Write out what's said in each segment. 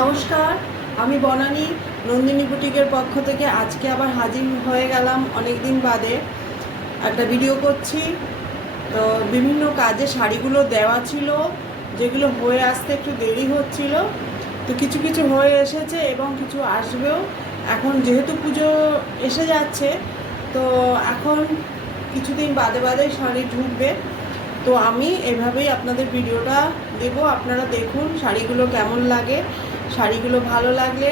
নমস্কার, আমি বনানী নন্দিনী বুটিকের পক্ষ থেকে আজকে আবার হাজির হয়ে গেলাম। অনেক দিন বাদে একটা ভিডিও করছি। তো বিভিন্ন কাজে শাড়িগুলো দেওয়া ছিল, যেগুলো হয়ে আসতে একটু দেরি হচ্ছিল। তো কিছু কিছু হয়ে এসেছে এবং কিছু আসবেও। এখন যেহেতু পুজো এসে যাচ্ছে, তো এখন কিছুদিন বাদে বাদে শাড়ি ঢুকবে। তো আমি এভাবেই আপনাদের ভিডিওটা দেব, আপনারা দেখুন শাড়িগুলো কেমন লাগে। শাড়িগুলো ভালো লাগলে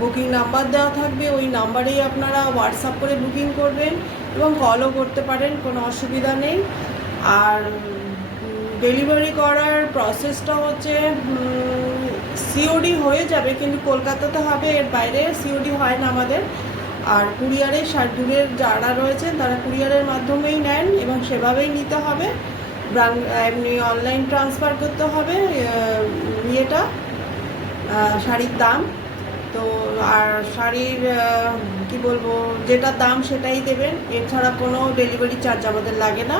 বুকিং নাম্বার দেওয়া থাকবে, ওই নাম্বারেই আপনারা হোয়াটসঅ্যাপ করে বুকিং করবেন এবং কলও করতে পারেন, কোনো অসুবিধা নেই। আর ডেলিভারি করার প্রসেসটা হচ্ছে সিওডি হয়ে যাবে, কিন্তু কলকাতাতে হবে, এর বাইরে সিওডি হয় না আমাদের। আর কুরিয়ারে দূরের যারা রয়েছেন তারা কুরিয়ারের মাধ্যমেই নেন এবং সেভাবেই নিতে হবে। এমনি অনলাইন ট্রান্সফার করতে হবে ইয়েটা, শাড়ির দাম। তো আর শাড়ির কি বলবো, যেটা দাম সেটাই দেবেন, এছাড়া কোনো ডেলিভারি চার্জ আমাদের লাগে না।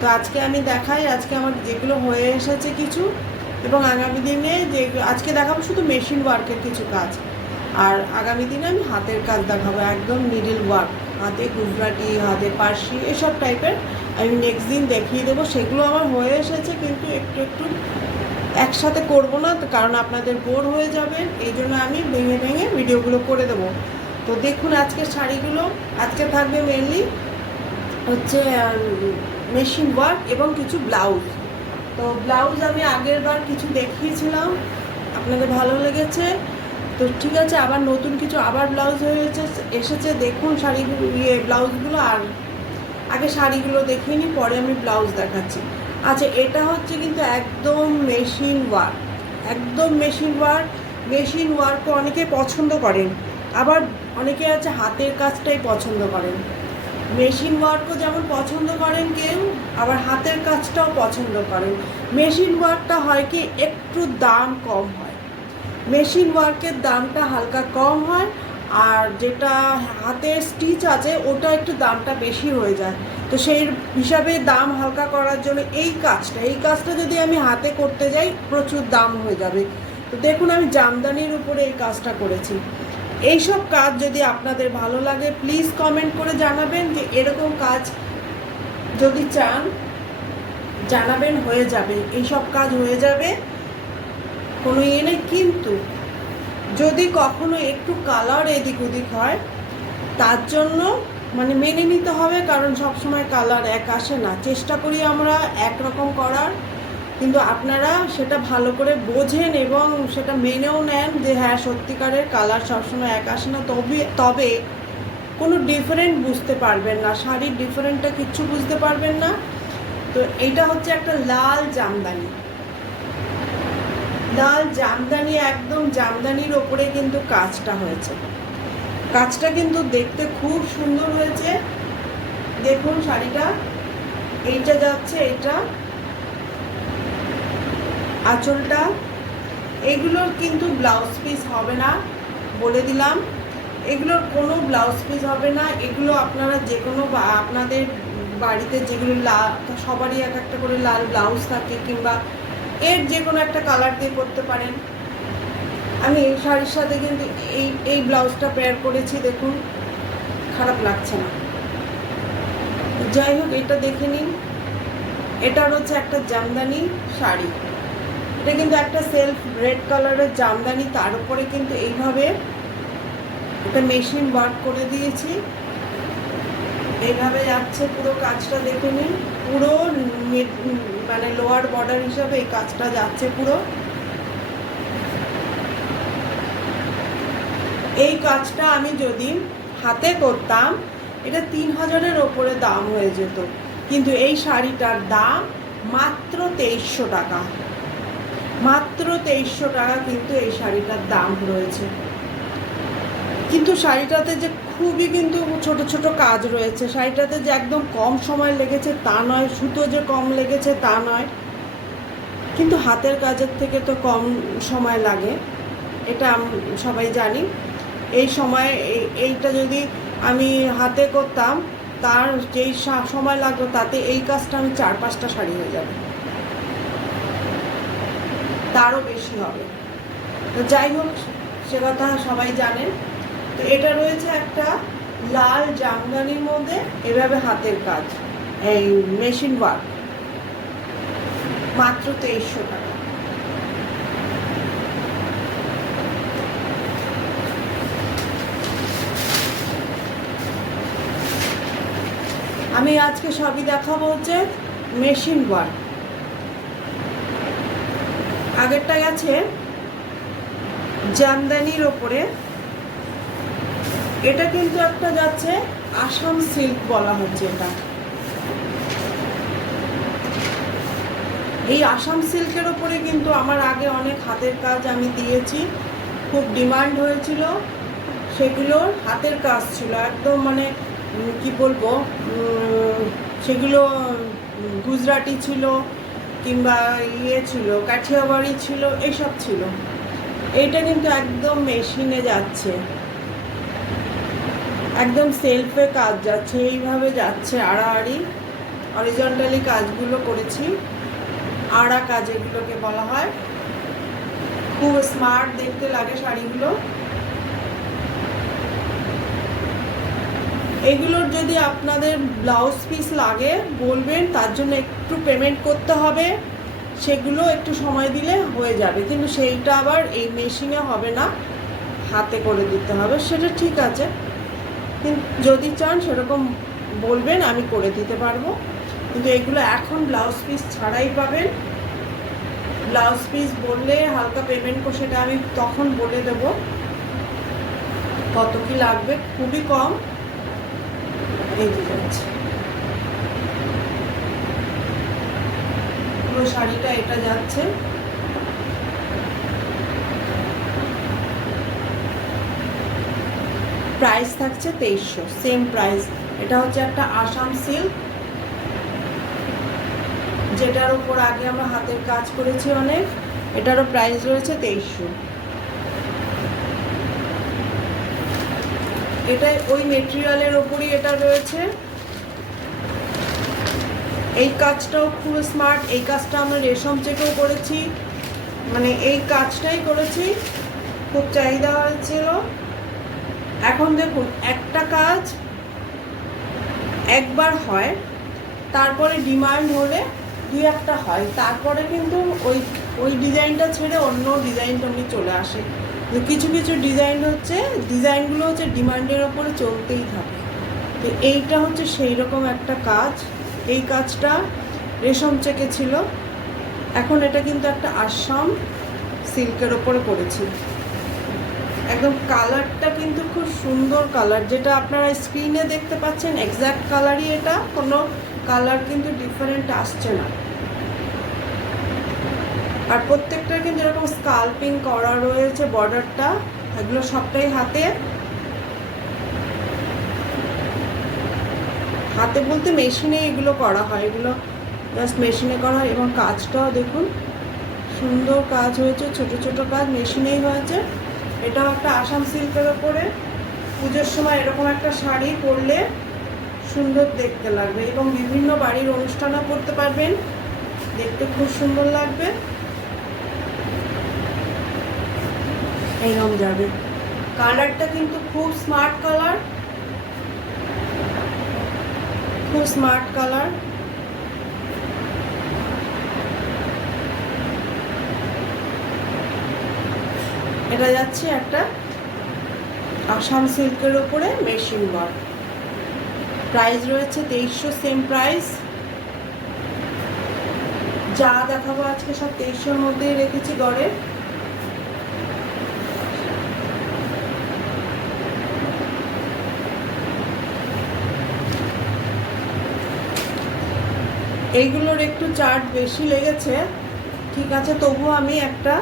তো আজকে আমি দেখাই, আজকে আমার যেগুলো হয়ে এসেছে কিছু, এবং আগামী দিনে যে আজকে দেখাবো শুধু মেশিন ওয়ার্কের কিছু কাজ, আর আগামী দিনে আমি হাতের কাজ দেখাবো, একদম নিডল ওয়ার্ক, হাতে গুজরাটি, হাতে পার্সি, এসব টাইপের আমি নেক্সট দিন দেখিয়ে দেবো। সেগুলো আমার হয়ে এসেছে, কিন্তু একটু একটু একসাথে করব না, কারণ আপনাদের বোর হয়ে যাবেন, এই জন্য আমি ভেঙে ভেঙে ভিডিওগুলো করে দেবো। তো দেখুন আজকের শাড়িগুলো, আজকে থাকবে মেনলি হচ্ছে মেশিন ওয়ার্ক এবং কিছু ব্লাউজ। তো ব্লাউজ আমি আগের বার কিছু দেখিয়েছিলাম, আপনাদের ভালো লেগেছে। তো ঠিক আছে, আবার নতুন কিছু আবার ব্লাউজ হয়েছে এসেছে, দেখুন শাড়িগুলো, ব্লাউজগুলো। আর আগে শাড়িগুলো দেখিয়ে নিই, পরে আমি ব্লাউজ দেখাচ্ছি। আচ্ছা, এটা হচ্ছে কিন্তু একদম মেশিন ওয়ার্ক, একদম মেশিন ওয়ার্ক। মেশিন ওয়ার্কও অনেকে পছন্দ করেন, আবার অনেকে আছে হাতের কাজটাই পছন্দ করেন। মেশিন ওয়ার্কও যেমন পছন্দ করেন কেউ, আবার হাতের কাজটাও পছন্দ করেন। মেশিন ওয়ার্কটা হয় কি, একটু দাম কম হয়, মেশিন ওয়ার্কের দামটা হালকা কম হয়। আর যেটা হাতের স্টিচ আছে ওটা একটু দামটা বেশি হয়ে যায়। তো সেই হিসাবে দাম হালকা করার জন্য এই কাজটা যদি আমি হাতে করতে যাই প্রচুর দাম হয়ে যাবে। তো দেখুন আমি জামদানির উপরে এই কাজটা করেছি। এইসব কাজ যদি আপনাদের ভালো লাগে প্লিজ কমেন্ট করে জানাবেন, যে এরকম কাজ যদি চান জানাবেন, হয়ে যাবে, এইসব কাজ হয়ে যাবে, কোনো ইয়ে নেই। কিন্তু যদি কখনো একটু কালার এদিক ওদিক হয়, তার জন্য মানে মেনে নিতে হবে, কারণ সবসময় কালার এক আসে না। চেষ্টা করি আমরা একরকম করার, কিন্তু আপনারা সেটা ভালো করে বোঝেন এবং সেটা মেনেও নেন যে হ্যাঁ সত্যিকারের কালার সবসময় এক আসে না। তবে কোনো ডিফারেন্ট বুঝতে পারবেন না, শাড়ির ডিফারেন্টটা কিচ্ছু বুঝতে পারবেন না। তো এইটা হচ্ছে একটা লাল জামদানি, লাল জামদানি, একদম জামদানির ওপরে কিন্তু কাজটা হয়েছে। কাজটা কিন্তু দেখতে খুব সুন্দর হয়েছে। দেখুন শাড়িটা, এইটা যাচ্ছে, এটা আঁচলটা, এগুলোর কিন্তু ব্লাউজ পিস হবে না, বলে দিলাম। এগুলোর কোনো ব্লাউজ পিস হবে না। এগুলো আপনারা যে কোনো, আপনাদের বাড়িতে যেগুলো সবারই এক একটা করে লাল ব্লাউজ থাকে, কিংবা এর যে কোনো একটা কালার দিয়ে করতে পারেন। আমি এই শাড়ির সাথে কিন্তু এই ব্লাউজটা পেয়ার করেছি, দেখুন খারাপ লাগছে না। যাই হোক, এটা দেখে নিন, এটার হচ্ছে একটা জামদানি শাড়ি। এটা কিন্তু একটা সেলফ রেড কালারের জামদানি, তার উপরে কিন্তু এইভাবে এটা মেশিন ওয়ার্ক করে দিয়েছি, এইভাবে যাচ্ছে পুরো কাজটা, দেখে নিন। পুরো মানে লোয়ার বর্ডার হিসাবে এই কাজটা যাচ্ছে পুরো। এই কাজটা আমি যদি হাতে করতাম এটা 3000-এর ওপরে দাম হয়ে যেত, কিন্তু এই শাড়িটার দাম মাত্র 2300 টাকা, মাত্র 2300 টাকা কিন্তু এই শাড়িটার দাম রয়েছে। কিন্তু শাড়িটাতে যে খুবই কিন্তু ছোট ছোট কাজ রয়েছে, শাড়িটাতে যে একদম কম সময় লেগেছে তা নয়, সুতো যে কম লেগেছে তা নয়, কিন্তু হাতের কাজের থেকে তো কম সময় লাগে, এটা সবাই জানি। এই সময় এইটা যদি আমি হাতে করতাম, তার যেই সময় লাগতো তাতে এই কাজটা আমি 4-5টা শাড়ি হয়ে যাবে, তারও বেশি হবে। তো যাই হোক, সে কথা সবাই জানেন। তো এটা রয়েছে একটা লাল জামদানির মধ্যে এভাবে হাতের কাজ, এই মেশিন ওয়ার্ক, মাত্র 2300 টাকা। আমি আজকে সবই দেখাবো হচ্ছে মেশিন ওয়ার্ক। আগেরটা গেছে জামদানির ওপরে, এটা কিন্তু একটা যাচ্ছে আসাম সিল্ক বলা হচ্ছে এটা। এই আসাম সিল্কের ওপরে কিন্তু আমার আগে অনেক হাতের কাজ আমি দিয়েছি, খুব ডিমান্ড হয়েছিল। সেগুলোর হাতের কাজ ছিল একদম, মানে কি বলবো, সেগুলো গুজরাটি ছিল কিংবা ছিল, কাঠিয়াবাড়ি ছিল, এসব ছিল। এইটা কিন্তু একদম মেশিনে যাচ্ছে, একদম সেলফে কাজ যাচ্ছে, এইভাবে যাচ্ছে আড়াআড়ি। হরিজন্টালি কাজগুলো করেছি, আড়া কাজ এগুলোকে বলা হয়। খুব স্মার্ট দেখতে লাগে শাড়িগুলো। এগুলোর যদি আপনাদের ব্লাউজ পিস লাগে বলবেন, তার জন্য একটু পেমেন্ট করতে হবে, সেগুলো একটু সময় দিলে হয়ে যাবে। কিন্তু সেইটা আবার এই মেশিনে হবে না, হাতে করে দিতে হবে। সেটা ঠিক আছে, কিন্তু যদি চান সেরকম বলবেন, আমি করে দিতে পারবো। কিন্তু এগুলো এখন ব্লাউজ পিস ছাড়াই পাবেন। ব্লাউজ পিস বললে হালকা পেমেন্ট করে সেটা আমি তখন বলে দেব কত কি লাগবে, খুবই কম। এই যে যাচ্ছে পুরো শাড়িটা, এটা যাচ্ছে। প্রাইস থাকছে 2300, সেম প্রাইস। এটা হচ্ছে একটা আসাম সিল্ক, যেটার উপর আগে আমরা হাতের কাজ করেছি অনেক। এটারও প্রাইস রয়েছে 2300। এটা ওই মেটেরিয়ালের ওপরই এটা রয়েছে। এই কাজটাও খুব স্মার্ট। এই কাজটা আমরা রেশম চেকেও করেছি, মানে এই কাজটাই করেছি, খুব চাহিদা হয়েছিল। এখন দেখুন, একটা কাজ একবার হয়, তারপরে ডিমান্ড হলে দুই একটা হয়, তারপরে কিন্তু ওই ওই ডিজাইনটা ছেড়ে অন্য ডিজাইন তেমনি চলে আসে। কিছু কিছু ডিজাইনগুলো হচ্ছে ডিমান্ডের ওপরে চলতেই থাকে। তো এইটা হচ্ছে সেই রকম একটা কাজ। এই কাজটা রেশম চেকে ছিল, এখন এটা কিন্তু একটা আসাম সিল্কের ওপরে করেছি। একদম কালারটা কিন্তু খুব সুন্দর কালার, যেটা আপনারা স্ক্রিনে দেখতে পাচ্ছেন এক্স্যাক্ট কালারই এটা, কোনো কালার কিন্তু ডিফারেন্ট আসছে না। আর প্রত্যেকটা কিন্তু এরকম স্কাল্পিং করা রয়েছে, বর্ডারটা, এগুলো সবটাই হাতে বলতে মেশিনে এগুলো করা হয়, এগুলো জাস্ট মেশিনে করা হয়। এবং কাজটাও দেখুন, সুন্দর কাজ হয়েছে, ছোট ছোট কাজ মেশিনেই হয়েছে। এটাও একটা আসাম সিল্কের ওপরে। পুজোর সময় এরকম একটা শাড়ি পরলে সুন্দর দেখতে লাগবে, এবং বিভিন্ন বাড়ির অনুষ্ঠানও করতে পারবেন, দেখতে খুব সুন্দর লাগবে। এইরকম যাবে। কালারটা কিন্তু খুব স্মার্ট কালার, খুব স্মার্ট কালার। এটা যাচ্ছে একটা আসাম সিল্কের উপরে মেশিন ওয়ার্ক। প্রাইস রয়েছে 2300, সেম প্রাইস। যা দেখাবো আজকে সব 2300-র মধ্যেই রেখেছি গড়ে। এইগুলোর একটু চার্জ বেশি লেগেছে, ঠিক আছে, তবুও আমি একটা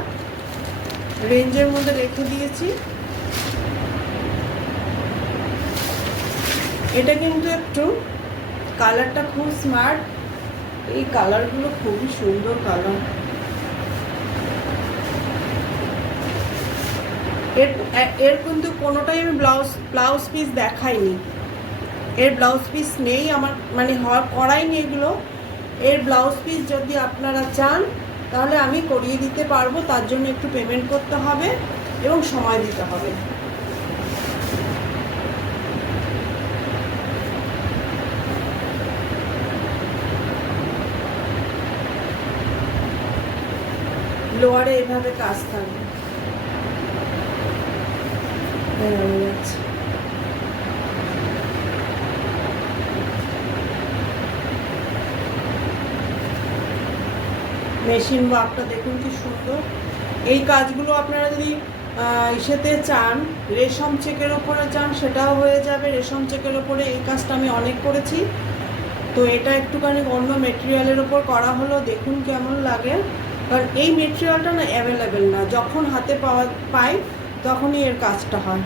রেঞ্জের মধ্যে রেখে দিয়েছি। এটা কিন্তু একটু কালারটা খুব স্মার্ট, এই কালারগুলো খুবই সুন্দর কালার। এর কিন্তু কোনোটাই আমি ব্লাউজ পিস দেখাইনি, এর ব্লাউজ পিস নেই আমার, মানে করাইনি এগুলো। এর ব্লাউজ পিস যদি আপনারা চান তাহলে আমি করিয়ে দিতে পারবো। তার জন্য একটু পেমেন্ট করতে হবে এবং সময় দিতে হবে। লোয়ারে এভাবে কাজ থাকবে। মেশিন ওয়ার্কটা দেখুন কি সুন্দর। এই কাজগুলো আপনারা যদি ইসেতে চান, রেশম চেকের ওপরে চান, সেটাও হয়ে যাবে। রেশম চেকের ওপরে এই কাজটা আমি অনেক করেছি। তো এটা একটুখানি অন্য মেটেরিয়ালের ওপর করা হলো, দেখুন কেমন লাগে। কারণ এই মেটেরিয়ালটা না অ্যাভেলেবেল না, যখন হাতে পাই তখনই এর কাজটা হয়।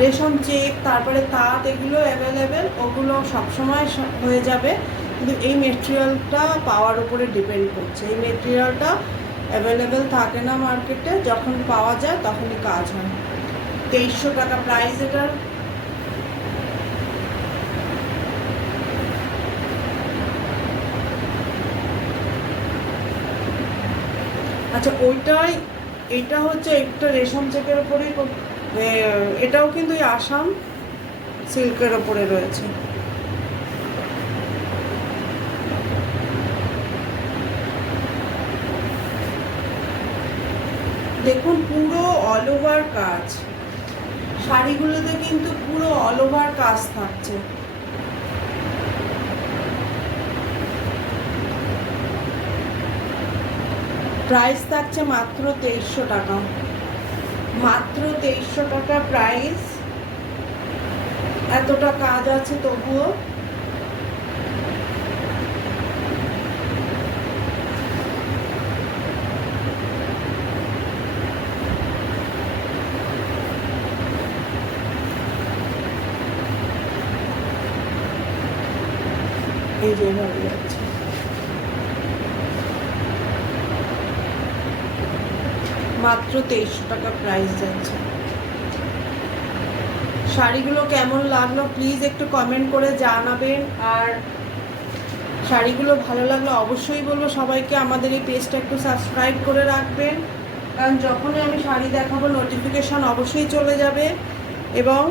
রেশম চেক, তারপরে তাঁত, এগুলো অ্যাভেলেবেল, ওগুলো সবসময় হয়ে যাবে। কিন্তু এই মেটেরিয়ালটা পাওয়ার উপরে ডিপেন্ড করছে। এই মেটেরিয়ালটা অ্যাভেলেবেল থাকে না মার্কেটে, যখন পাওয়া যায় তখনই কাজ হয়। 2300 টাকা প্রাইস এটার। আচ্ছা, ওইটাই, এটা হচ্ছে একটা রেশম চেকের ওপরেই, এটাও কিন্তু এই আসাম সিল্কের ওপরে রয়েছে। দেখুন পুরো অল ওভার কাজ, শাড়িগুলোতে কিন্তু পুরো অল ওভার কাজ থাকছে। প্রাইস থাকছে মাত্র 2300 টাকা, মাত্র 2300 টাকা প্রাইস। এতটা কাজ আছে তবুও। এই যে ভাবে যাচ্ছে, মাত্র 2300 টাকা প্রাইস যাচ্ছে। শাড়িগুলো কেমন লাগলো প্লিজ একটু কমেন্ট করে জানাবেন। আর শাড়িগুলো ভালো লাগলো অবশ্যই বলবো সবাইকে আমাদের এই পেজটা একটু সাবস্ক্রাইব করে রাখবেন, কারণ যখনই আমি শাড়ি দেখাবো নোটিফিকেশন অবশ্যই চলে যাবে। এবং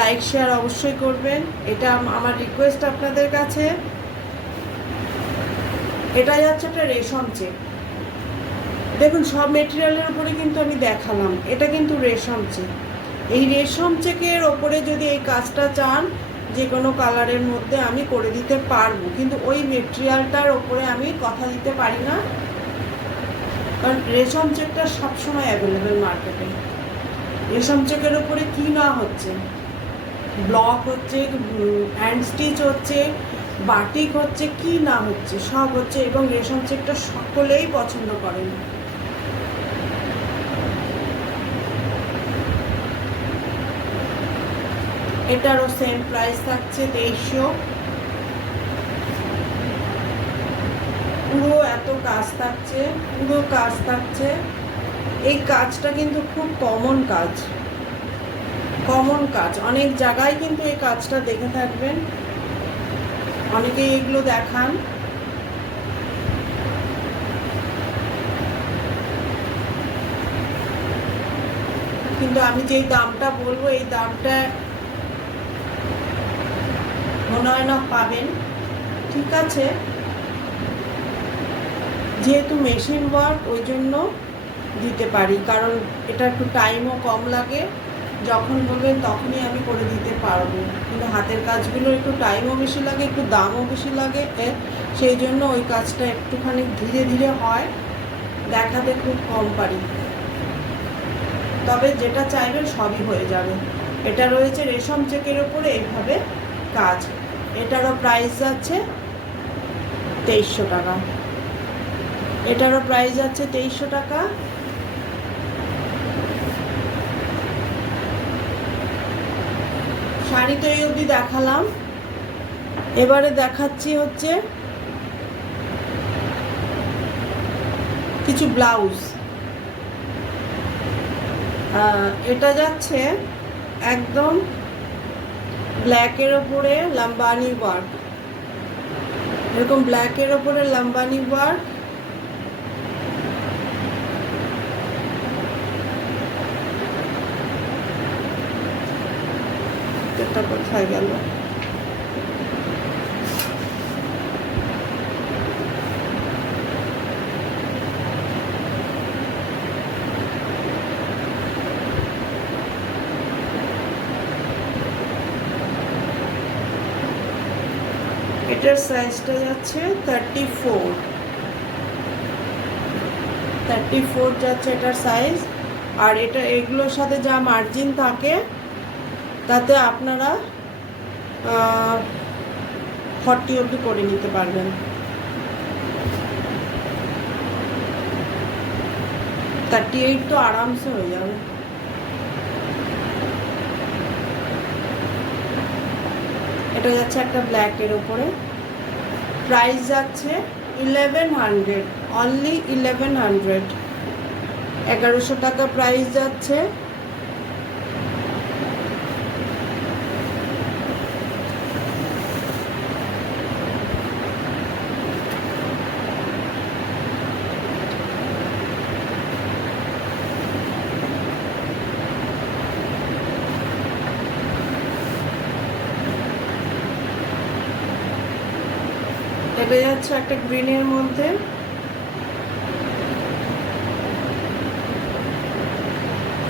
লাইক শেয়ার অবশ্যই করবেন, এটা আমার রিকোয়েস্ট আপনাদের কাছে। এটা যাচ্ছে একটা রেশম চেক। দেখুন সব মেটেরিয়ালের উপরে কিন্তু আমি দেখালাম, এটা কিন্তু রেশম চেক। এই রেশম চেকের ওপরে যদি এই কাজটা চান, যে কোনো কালারের মধ্যে আমি করে দিতে পারবো, কিন্তু ওই মেটেরিয়ালটার ওপরে আমি কথা দিতে পারি না, কারণ রেশম চেকটা সবসময় অ্যাভেলেবেল মার্কেটে। রেশম চেকের ওপরে কী না হচ্ছে, ব্লক হচ্ছে, হ্যান্ড স্টিচ হচ্ছে, বাটিক হচ্ছে, কি না হচ্ছে, সব হচ্ছে। এবং রেশম চেকটা সকলেই পছন্দ করেন। এটারও সেম প্রাইস থাকছে 2300। পুরো এত কাজ থাকছে, পুরো কাজ থাকছে। এই কাজটা কিন্তু খুব কমন কাজ, কমন কাজ। অনেক জায়গায় কিন্তু এই কাজটা দেখে থাকবেন, অনেকেই এগুলো দেখান। কিন্তু আমি যেই দামটা বলবো, এই দামটা মনে হয় না পাবেন। ঠিক আছে, যেহেতু মেশিন ওয়ার্ক ওই জন্য দিতে পারি, কারণ এটা একটু টাইমও কম লাগে। যখন বলবেন তখনই আমি করে দিতে পারবো, কিন্তু হাতের কাজগুলো একটু টাইমও বেশি লাগে, একটু দামও বেশি লাগে। সেই জন্য ওই কাজটা একটুখানি ধীরে ধীরে হয়, দেখাতে খুব কম পারি। তবে যেটা চাইবেন সবই হয়ে যাবে। এটা রয়েছে রেশম চেকের ওপরে এইভাবে কাজ। এটারও প্রাইস যাচ্ছে 2300 টাকা, এটারও প্রাইস যাচ্ছে 2300 টাকা। শাড়ি তো এই অবধি দেখালাম, এবারে দেখাচ্ছি হচ্ছে কিছু ব্লাউজ। এটা যাচ্ছে একদম ব্ল্যাকের ওপরে লাম্বানি ওয়ার্ক। এরকম ব্ল্যাকের ওপরে লাম্বানি ওয়ার্ক, এটা কোথায় গেল? এটার সাইজটা যাচ্ছে 34 যাচ্ছে এটার সাইজ। আর এটা এগুলোর সাথে যা মার্জিন থাকে তাতে আপনারা 40 অবধি করে নিতে পারবেন। 38 তো আরামসে হয়ে যাবে। এটা যাচ্ছে একটা ব্ল্যাকের ওপরে, প্রাইস যাচ্ছে 1100, অনলি 1100, 1100 টাকা প্রাইস যাচ্ছে। এটা যাচ্ছে একটা গ্রিনের মধ্যে,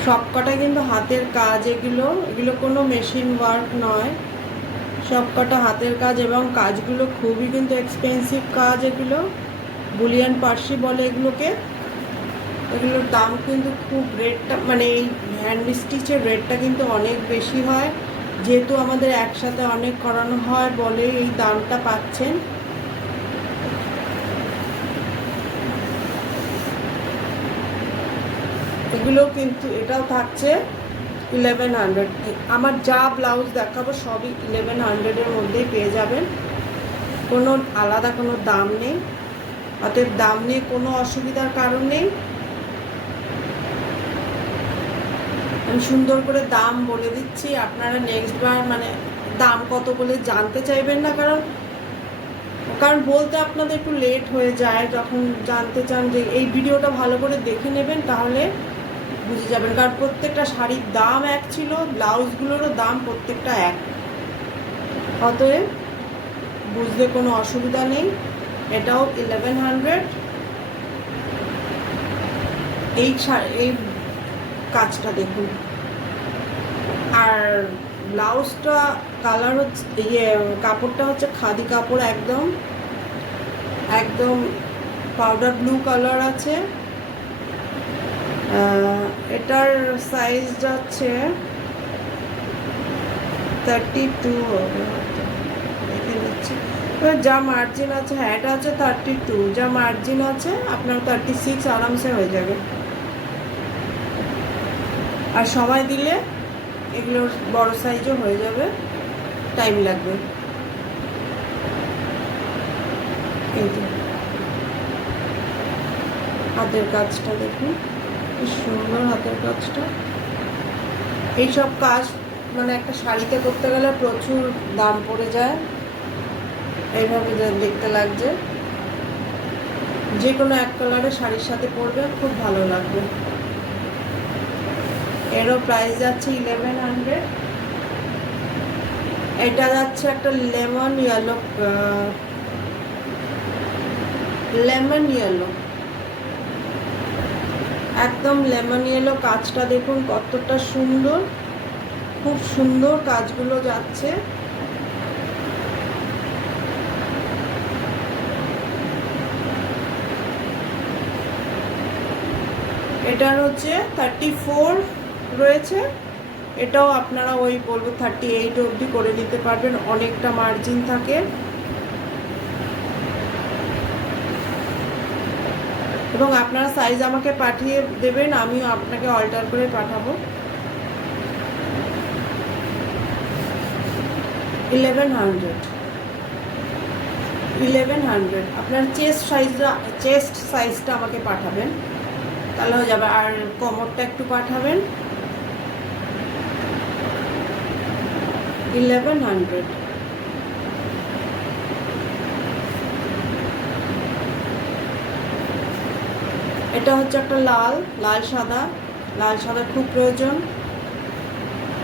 সবকটা কিন্তু হাতের কাজ, এগুলো কোনো মেশিন ওয়ার্ক নয়, সবকটা হাতের কাজ এবং কাজগুলো খুবই কিন্তু এক্সপেন্সিভ কাজ। এগুলো বুলিয়ান পার্সি বলে এগুলোকে। এগুলোর দাম কিন্তু খুব, রেটটা মানে এই হ্যান্ড স্টিচের রেটটা কিন্তু অনেক বেশি হয়, যেহেতু আমাদের একসাথে অনেক করানো হয় বলে এই দামটা পাচ্ছেন। এগুলো কিন্তু এটাও থাকছে 1100। আমার যা ব্লাউজ দেখাবো সবই 1100-এর মধ্যেই পেয়ে যাবেন, কোনো আলাদা কোনো দাম নেই। অতএব দাম নিয়ে কোনো অসুবিধার কারণ নেই। আমি সুন্দর করে দাম বলে দিচ্ছি, আপনারা নেক্সট বার মানে দাম কত বলে জানতে চাইবেন না, কারণ বলতে আপনাদের একটু লেট হয়ে যায়। যখন জানতে চান যে এই ভিডিওটা ভালো করে দেখে নেবেন, তাহলে বুঝে যাবেন। কারণ প্রত্যেকটা শাড়ির দাম এক ছিল, ব্লাউজগুলোরও দাম প্রত্যেকটা এক, অতএব বুঝতে কোনো অসুবিধা নেই। এটাও 1100। এই কাজটা দেখুন, আর ব্লাউজটা কালার হচ্ছে কাপড়টা হচ্ছে খাদি কাপড়, একদম একদম পাউডার ব্লু কালার আছে। এটার সাইজ যাচ্ছে 32 হবে, দেখে নিচ্ছি। এবার যা মার্জিন আছে, হ্যাঁ এটা হচ্ছে 32, যা মার্জিন আছে আপনার 36 আরামসে হয়ে যাবে। আর সময় দিলে এগুলোর বড় সাইজও হয়ে যাবে, টাইম লাগবে। এই যে হাতের কাজটা দেখুন, কি সুন্দর হাতের কাজটা। এইসব কাজ মানে একটা শাড়িতে করতে গেলে প্রচুর দাম পড়ে যায়। এইভাবে দেখতে লাগছে, যে কোনো এক কালারের শাড়ির সাথে পরবে, খুব ভালো লাগবে। এরও প্রাইস যাচ্ছে 1100। এটা যাচ্ছে একটা লেমন ইয়েলো, একদম লেমন ইয়েলো। কাজটা দেখুন কতটা সুন্দর, খুব সুন্দর কাজগুলো যাচ্ছে। এটার হচ্ছে 34 রয়েছে, এটাও আপনারা ওই বলবো 38 অবধি করে নিতে পারবেন, অনেকটা মার্জিন থাকে। এবং আপনারা সাইজ আমাকে পাঠিয়ে দেবেন, আমিও আপনাকে অল্টার করে পাঠাবো। 1100 আপনার চেস্ট সাইজটা আমাকে পাঠাবেন, তাহলে হয়ে যাবে। আর কোমরটা একটু পাঠাবেন। 1100। এটা হচ্ছে একটা লাল লাল সাদা খুব প্রয়োজন।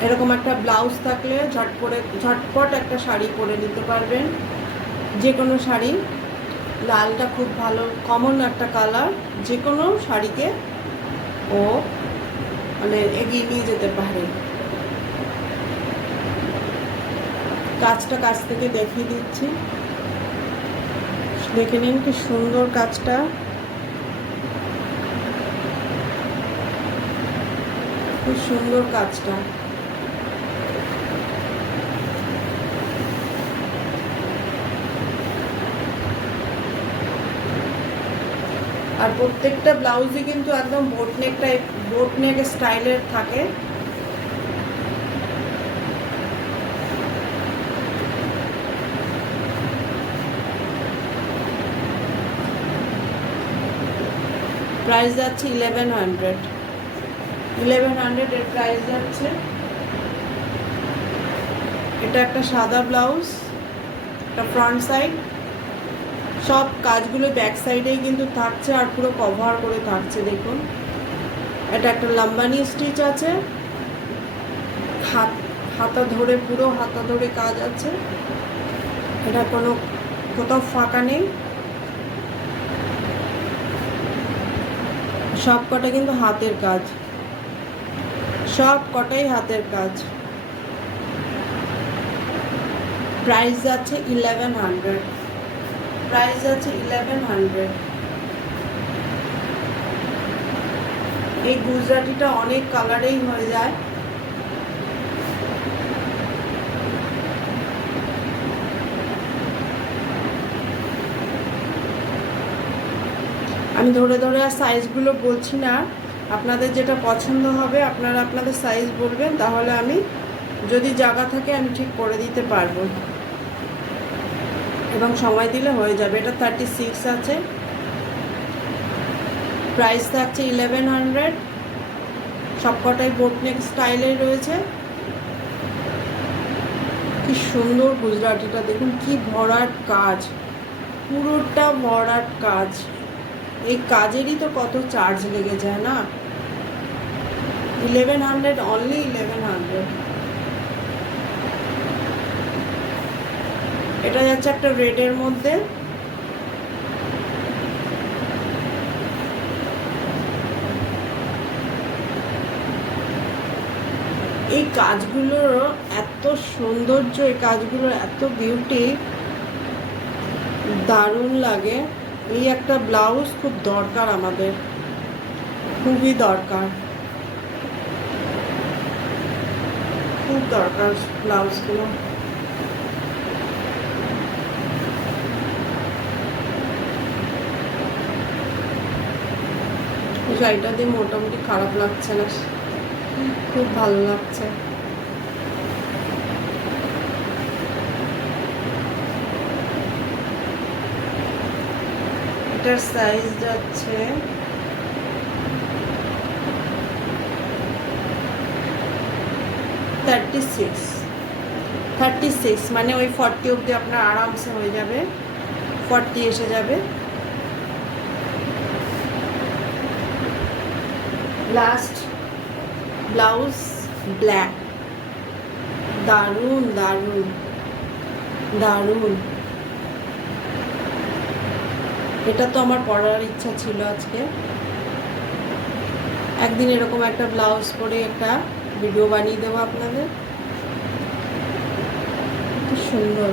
এরকম একটা ব্লাউজ থাকলে ঝটপট একটা শাড়ি পরে নিতে পারবেন, যে কোনো শাড়ি। লালটা খুব ভালো কমন একটা কালার, যে কোনো শাড়িকে ও মানে এগিয়ে নিয়ে যেতে পারে। কাজটা কাছ থেকে দেখিয়ে দিচ্ছি, দেখে নিন কি সুন্দর কাজটা। খুব সুন্দর কাজটা। আর প্রত্যেকটা ব্লাউজই কিন্তু একদম বোট নেক স্টাইলের থাকে। প্রাইস যাচ্ছে 1100 এর প্রাইস যাচ্ছে। এটা একটা সাদা ব্লাউজ, এটা ফ্রন্ট সাইড, সব কাজগুলো ব্যাক সাইডেই কিন্তু থাকছে আর পুরো কভার করে থাকছে। দেখুন এটা একটা লাম্বানি স্টিচ আছে, হাতা ধরে পুরো হাতা ধরে কাজ আছে। এটা কোথাও ফাঁকা নেই, সব কটা কিন্তু হাতের কাজ, সব কটাই হাতের কাজ। প্রাইস যাচ্ছে 1100। প্রাইস আছে 1100। এই গুজরাটিটা অনেক কালারেই হয়ে যায়। আমি ধরে ধরে আর সাইজগুলো বলছি না, আপনাদের যেটা পছন্দ হবে আপনারা আপনাদের সাইজ বলবেন, তাহলে আমি যদি জায়গা থাকে আমি ঠিক করে দিতে পারবো এবং সময় দিলে হয়ে যাবে। এটা 36 আছে। প্রাইস থাকছে 1100। সবকটাই বোটনেক স্টাইলে রয়েছে। কি সুন্দর গুজরাটিটা দেখুন, কি ভরাট কাজ, পুরোটা ভরাট কাজ। এই কাজেরই তো কত চার্জ লেগে যায় না। 1100, অনলি 1100। এটা যাচ্ছে একটা রেডের মধ্যে। এই কাজগুলোর এত সৌন্দর্য, এই কাজগুলোর এত বিউটি, দারুণ লাগে। এই একটা ব্লাউজ খুব দরকার আমাদের, খুবই দরকার, খুব দরকার ব্লাউজগুলো। শাড়িটা দিয়ে মোটামুটি খারাপ লাগছে না, খুব ভালো লাগছে। এটার সাইজ যাচ্ছে 36, মানে ওই 40 অবধি আপনার আরামসে হয়ে যাবে, 40 এসে যাবে। লাস্ট ব্লাউজ ব্ল্যাক, দারুণ দারুণ দারুণ। এটা তো আমার পরার ইচ্ছা ছিল আজকে, একদিন এরকম একটা ব্লাউজ পরে একটা ভিডিও বানিয়ে দেবো আপনাদের। কি সুন্দর,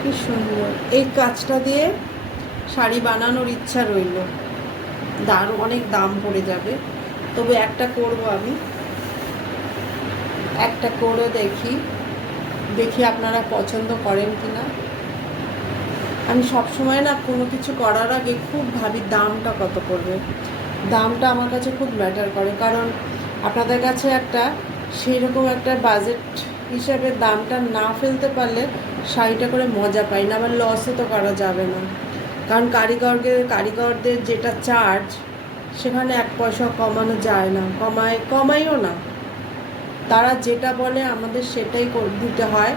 কি সুন্দর। এই কাজটা দিয়ে শাড়ি বানানোর ইচ্ছা রইল। দারুণ, অনেক দাম পড়ে যাবে, তবে একটা করব আমি, একটা করে দেখি আপনারা পছন্দ করেন কি না। আমি সবসময় না কোনো কিছু করার আগে খুব ভাবি দামটা কত পড়বে। দামটা আমার কাছে খুব ম্যাটার করে, কারণ আপনাদের কাছে একটা সেইরকম একটা বাজেট হিসাবে দামটা না ফেলতে পারলে শাড়িটা করে মজা পাই না। আমার লসে তো করা যাবে না, কারণ কারিগরদের যেটা চার্জ সেখানে 1 পয়সা কমানো যায় না, কমাইও না। তারা যেটা বলে আমাদের সেটাই দিতে হয়।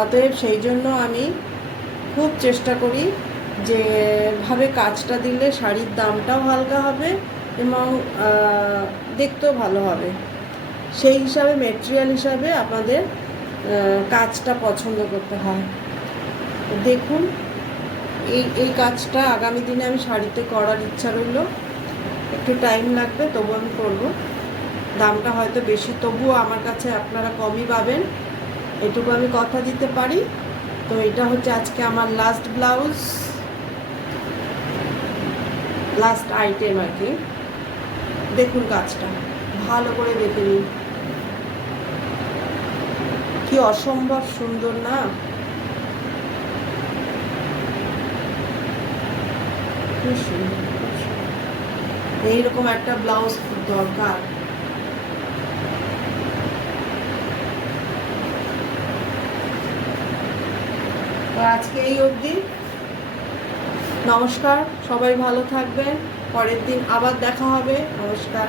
অতএব সেই জন্য আমি খুব চেষ্টা করি যেভাবে কাজটা দিলে শাড়ির দামটাও হালকা হবে এবং দেখতেও ভালো হবে, সেই হিসাবে মেটেরিয়াল হিসাবে আপনাদের কাজটা পছন্দ করতে হয়। দেখুন এই কাজটা আগামী দিনে আমি শাড়িতে করার ইচ্ছা রইল। একটু টাইম লাগবে, তবু আমি করবো। দামটা হয়তো বেশি, তবুও আমার কাছে আপনারা কমই পাবেন, এটুকু আমি কথা দিতে পারি। তো এটা হচ্ছে আজকে আমার লাস্ট ব্লাউজ, লাস্ট আইটেম আর কি। দেখুন কাজটা ভালো করে দেখে নিন, কি অসম্ভব সুন্দর না? খুব সুন্দর, খুব সুন্দর। এইরকম একটা ব্লাউজ খুব দরকার। তো আজকে এই অবধি, নমস্কার, সবাই ভালো থাকবেন, পরের দিন আবার দেখা হবে, নমস্কার।